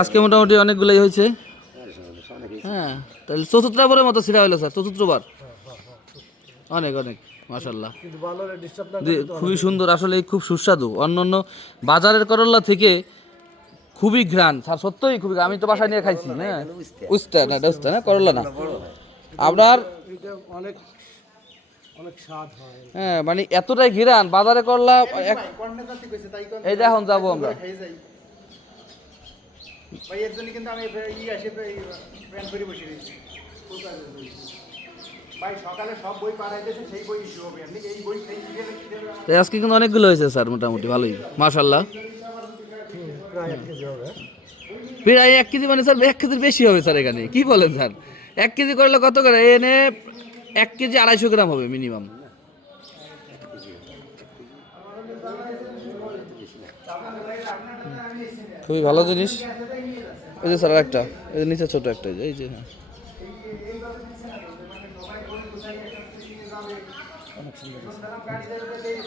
আজকে মোটামুটি অনেকগুলোই হয়েছে। হ্যাঁ, তাহলে চতুর্থবারের মতো ছিঁড়া হলো স্যার, চতুর্থবার। অনেক অনেক মাশাল্লাহ, খুবই সুন্দর, আসলে খুব সুস্বাদু। অন্য বাজারের করল্লা থেকে খুবই ঘ্রাণ স্যার, সত্যই খুবই। আমি তো বাসায় নিয়ে খাইছি। হ্যাঁ, উস্তা না, এটা উস্তা না, করল্লা না আপনার। হ্যাঁ, মানে এতটাই ঘিরান বাজারে করলা। এই দেখুন যাবো আমরা। আজকে কিন্তু অনেকগুলো হয়েছে স্যার, মোটামুটি ভালোই মাশাল্লাহ। প্রায় 1 কেজি, মানে স্যার 1 কেজির বেশি হবে স্যার। এখানে কি বলেন স্যার? 1 কেজি করলে কত করে? এনে 1 কেজি 250 গ্রাম হবে মিনিমাম। খুবই ভালো জিনিস। এই যে স্যার একটা, এই যে নিচে ছোট একটা, এই যে হ্যাঁ।